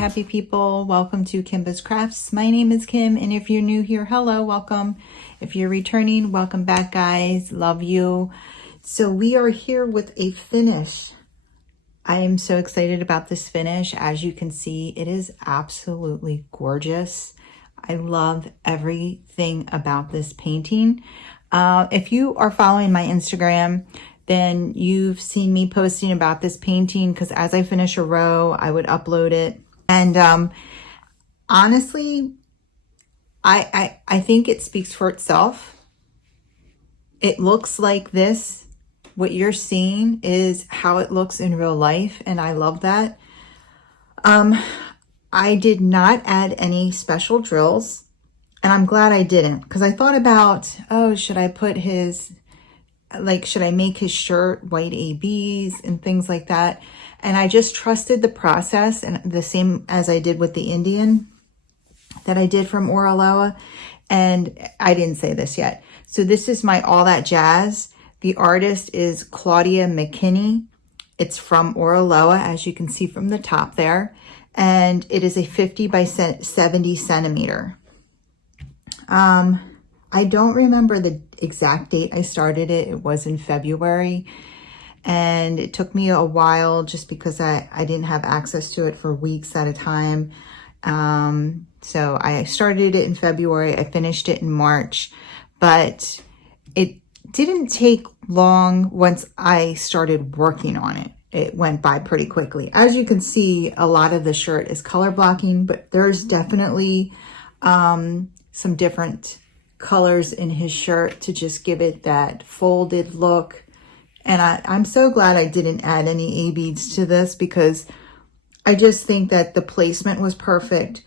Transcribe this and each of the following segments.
happy people. Welcome to Kimbaskrafts. My name is Kim, and if you're new here, hello, welcome. If you're returning, welcome back, guys. Love you. So we are here with a finish. I am so excited about this finish. As you can see, it is absolutely gorgeous. I love everything about this painting. If you are following my Instagram, then you've seen me posting about this painting, because as I finish a row, I would upload it. And honestly, I think it speaks for itself. It looks like this. What you're seeing is how it looks in real life, and I love that. I did not add any special drills, and I'm glad I didn't, because I thought about, oh, should I put his, should I make his shirt white ABs and things like that? And I just trusted the process, and the same as I did with the Indian that I did from Oraloa. And I didn't say this yet. So this is my All That Jazz. The artist is Claudia McKinney. It's from Oraloa, as you can see from the top there. And it is a 50 by 70 centimeter. I don't remember the exact date I started it. It was in February. And it took me a while just because I didn't have access to it for weeks at a time. So I started it in February. I finished it in March. But it didn't take long once I started working on it. It went by pretty quickly. As you can see, a lot of the shirt is color blocking, but there's definitely some different colors in his shirt to just give it that folded look. And I'm so glad I didn't add any A beads to this, because I just think that the placement was perfect.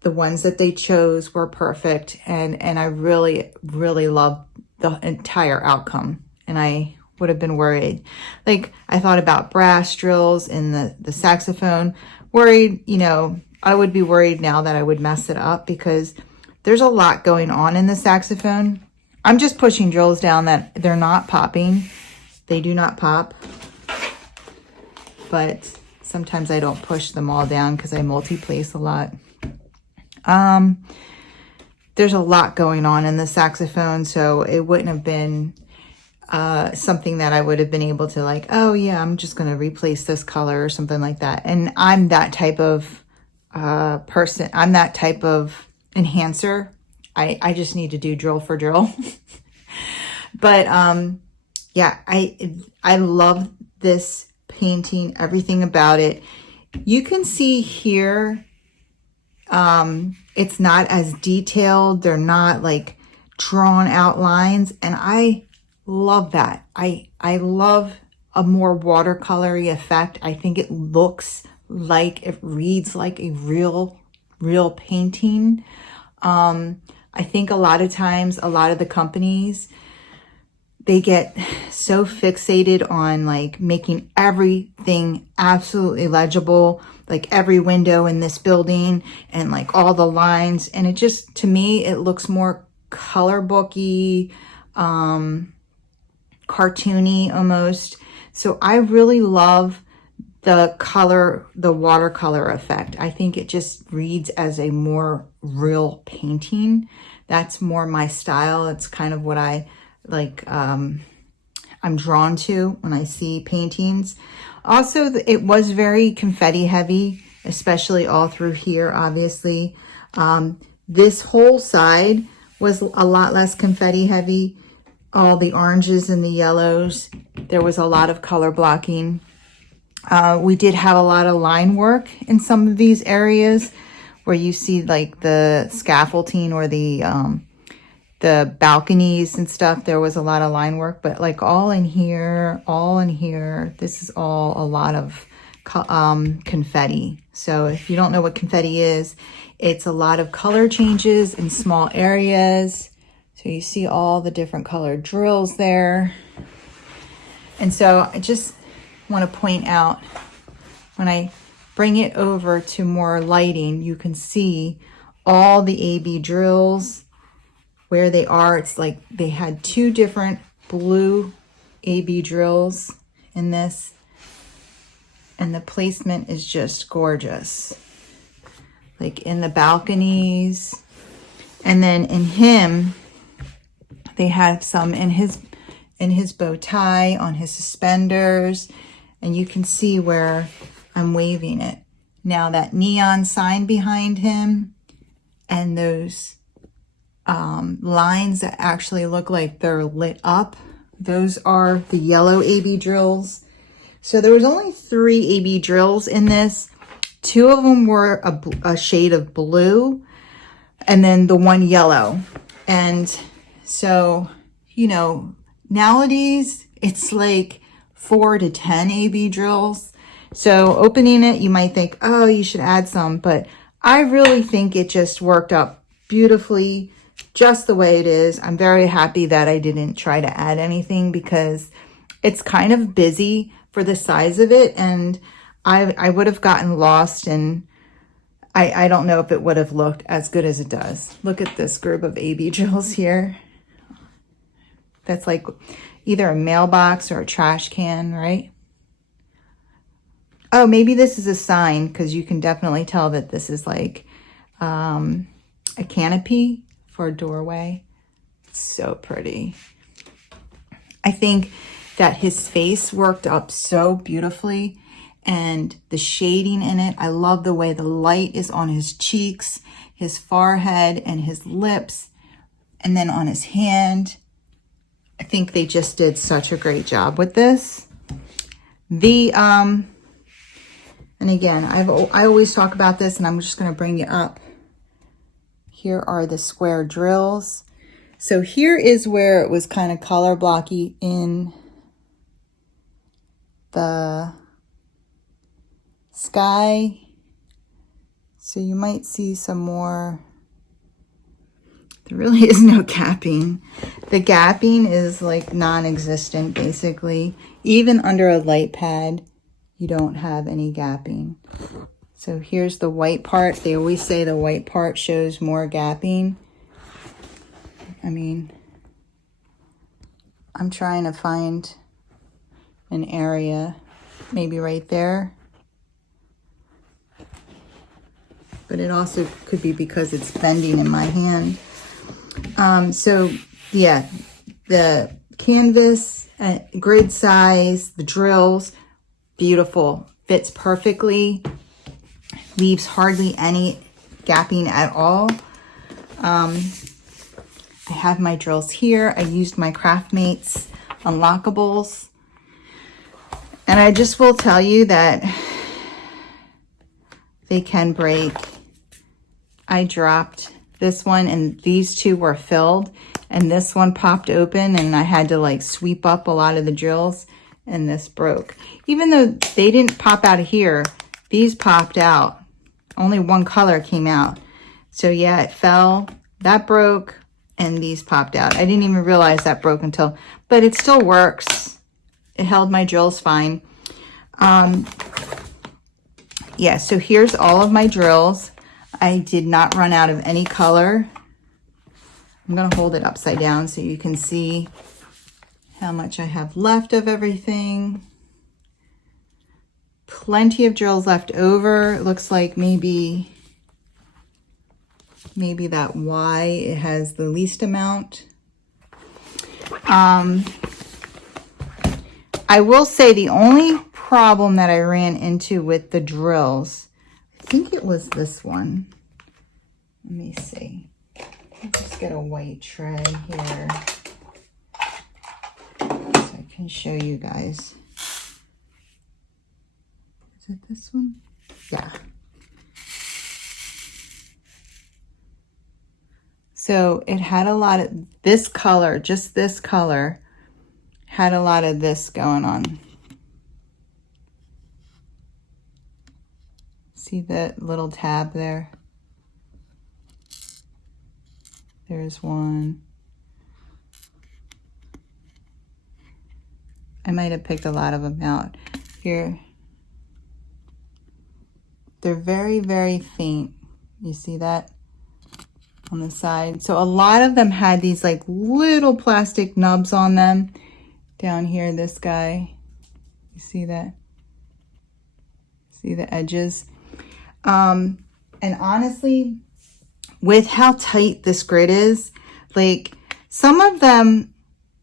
The ones that they chose were perfect. And I really, really love the entire outcome. And I would have been worried. Like, I thought about brass drills in the saxophone. Worried, you know, I would be worried now that I would mess it up, because there's a lot going on in the saxophone. I'm just pushing drills down that they're not popping. They do not pop. But sometimes I don't push them all down because I multi-place a lot. There's a lot going on in the saxophone, so it wouldn't have been something that I would have been able to, like, oh yeah, I'm just going to replace this color or something like that. And I'm that type of person. I'm that type of enhancer. I just need to do drill for drill. But yeah, I love this painting, everything about it. You can see here, it's not as detailed. They're not like drawn out lines, and I love that. I love a more watercolory effect. I think it looks like, it reads like a real painting. I think a lot of times, a lot of the companies, they get so fixated on like making everything absolutely legible, like every window in this building and like all the lines. And it just, to me, it looks more color booky, cartoony almost. So I really love the color, the watercolor effect. I think it just reads as a more real painting. That's more my style. It's kind of what I like, I'm drawn to when I see paintings. Also, it was very confetti heavy, especially all through here, obviously. This whole side was a lot less confetti heavy. All the oranges and the yellows, there was a lot of color blocking. We did have a lot of line work in some of these areas where you see like the scaffolding or the balconies and stuff. There was a lot of line work, but like all in here, this is all a lot of confetti. So if you don't know what confetti is, it's a lot of color changes in small areas. So you see all the different colored drills there. And so I just want to point out, when I bring it over to more lighting, you can see all the AB drills where they are. It's like they had two different blue AB drills in this, and the placement is just gorgeous. like in the balconies. And then in him, they have some in his bow tie, on his suspenders, and you can see where I'm waving it. Now that neon sign behind him and those lines that actually look like they're lit up, those are the yellow AB drills. So there was only 3 AB drills in this. 2 of them were a shade of blue, and then the one yellow. And so, you know, nowadays it's like 4 to 10 AB drills. So opening it, you might think, oh, you should add some, but I really think it just worked up beautifully, just the way it is. I'm very happy that I didn't try to add anything because it's kind of busy for the size of it, and I would have gotten lost, and I don't know if it would have looked as good as it does. Look at this group of AB drills here. That's like either a mailbox or a trash can, right? Oh, maybe this is a sign, because you can definitely tell that this is like a canopy for a doorway. It's so pretty. I think that his face worked up so beautifully, and the shading in it. I love the way the light is on his cheeks, his forehead, and his lips, and then on his hand. I think they just did such a great job with this. And again, I always talk about this, and I'm just going to bring you up. Here are the square drills. So here is where it was kind of color blocky in the sky. So you might see some more. There really is no gapping. The gapping is like non-existent basically. Even under a light pad, you don't have any gapping. So here's the white part. They always say the white part shows more gapping. I mean, I'm trying to find an area, maybe right there. But it also could be because it's bending in my hand. So yeah, the canvas, grid size, the drills, beautiful. Fits perfectly. Leaves hardly any gapping at all. I have my drills here. I used my Craftmates Lockables. And I just will tell you that they can break. I dropped this one, and these 2 were filled, and this one popped open, and I had to like sweep up a lot of the drills, and this broke. Even though they didn't pop out of here, these popped out. Only one color came out. So yeah, it fell. That broke, and these popped out. I didn't even realize that broke until, but it still works. It held my drills fine. Yeah, so here's all of my drills. I did not run out of any color. I'm going to hold it upside down so you can see how much I have left of everything. Plenty of drills left over. It looks like maybe that Y, it has the least amount. I will say the only problem that I ran into with the drills, I think it was this one. Let me see. Let's just get a white tray here so I can show you guys. Is it this one? Yeah. So it had a lot of this color, just this color, had a lot of this going on. See that little tab there? There's one. I might have picked a lot of them out. Here. They're very, very faint. You see that on the side? So a lot of them had these like little plastic nubs on them. Down here, this guy. You see that? See the edges? And honestly, with how tight this grid is, like some of them,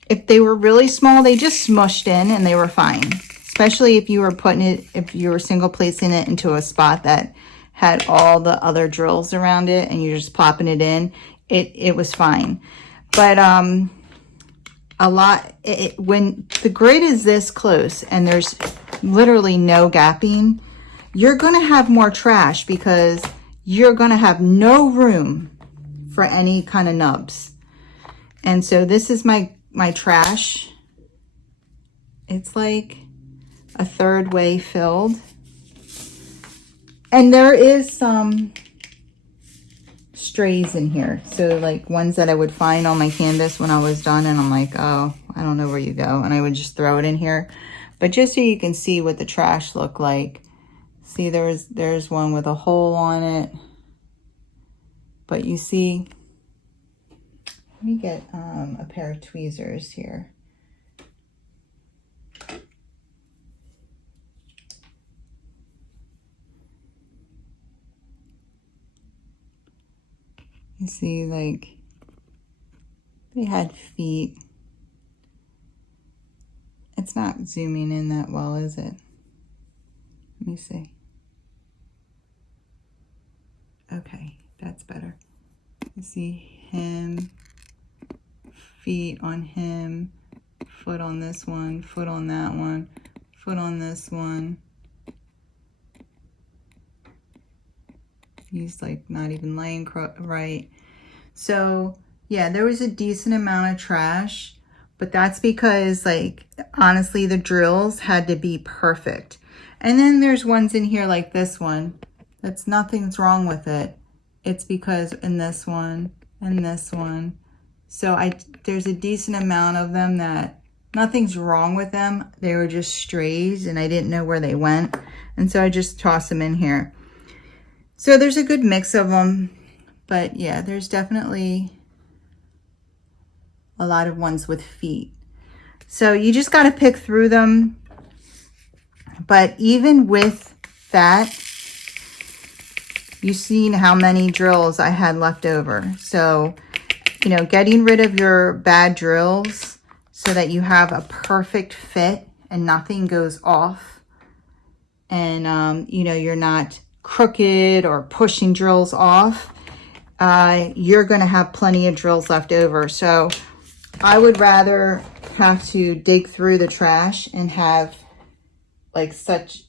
if they were really small, they just smushed in and they were fine. Especially if you were putting it, if you were single placing it into a spot that had all the other drills around it and you're just plopping it in, it was fine. But when the grid is this close and there's literally no gapping, you're gonna have more trash because you're gonna have no room for any kind of nubs. And so this is my trash. It's like a third way filled. And there is some strays in here. So like ones that I would find on my canvas when I was done and I'm like, oh, I don't know where you go. And I would just throw it in here. But just so you can see what the trash looked like. See, there's one with a hole on it. But you see, let me get a pair of tweezers here. You see, like, they had feet. It's not zooming in that well, is it? Let me see. Okay, that's better. You see him, feet on him, foot on this one, foot on that one, foot on this one. He's like not even laying right. So yeah, there was a decent amount of trash, but that's because like, honestly, the drills had to be perfect. And then there's ones in here like this one, that's nothing's wrong with it. It's because in this one and this one. So there's a decent amount of them that nothing's wrong with them. They were just strays and I didn't know where they went. And so I just tossed them in here. So there's a good mix of them, but yeah, there's definitely a lot of ones with feet. So you just got to pick through them. But even with that, you've seen how many drills I had left over. So, you know, getting rid of your bad drills so that you have a perfect fit and nothing goes off. And, you know, you're not crooked or pushing drills off. You're going to have plenty of drills left over. So I would rather have to dig through the trash and have like such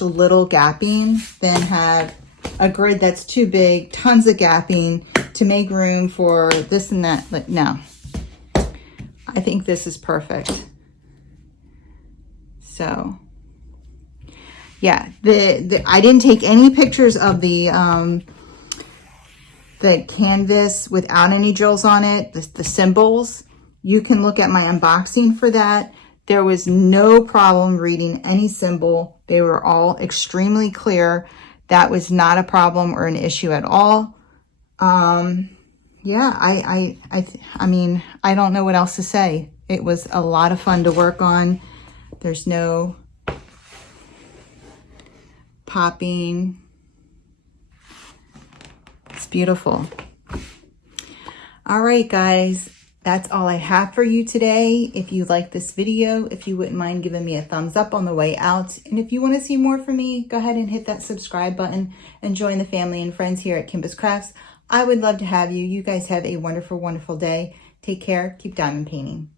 a little gapping than have a grid that's too big, tons of gapping to make room for this and that. Like, no, I think this is perfect. So yeah, I didn't take any pictures of the canvas without any drills on it, the symbols. You can look at my unboxing for that. There was no problem reading any symbol. They were all extremely clear. That was not a problem or an issue at all. Yeah, I mean, I don't know what else to say. It was a lot of fun to work on. There's no popping. It's beautiful. All right, guys, that's all I have for you today. If you like this video, if you wouldn't mind giving me a thumbs up on the way out. And if you want to see more from me, go ahead and hit that subscribe button and join the family and friends here at Kimbaskrafts. I would love to have you. You guys have a wonderful, wonderful day. Take care. Keep diamond painting.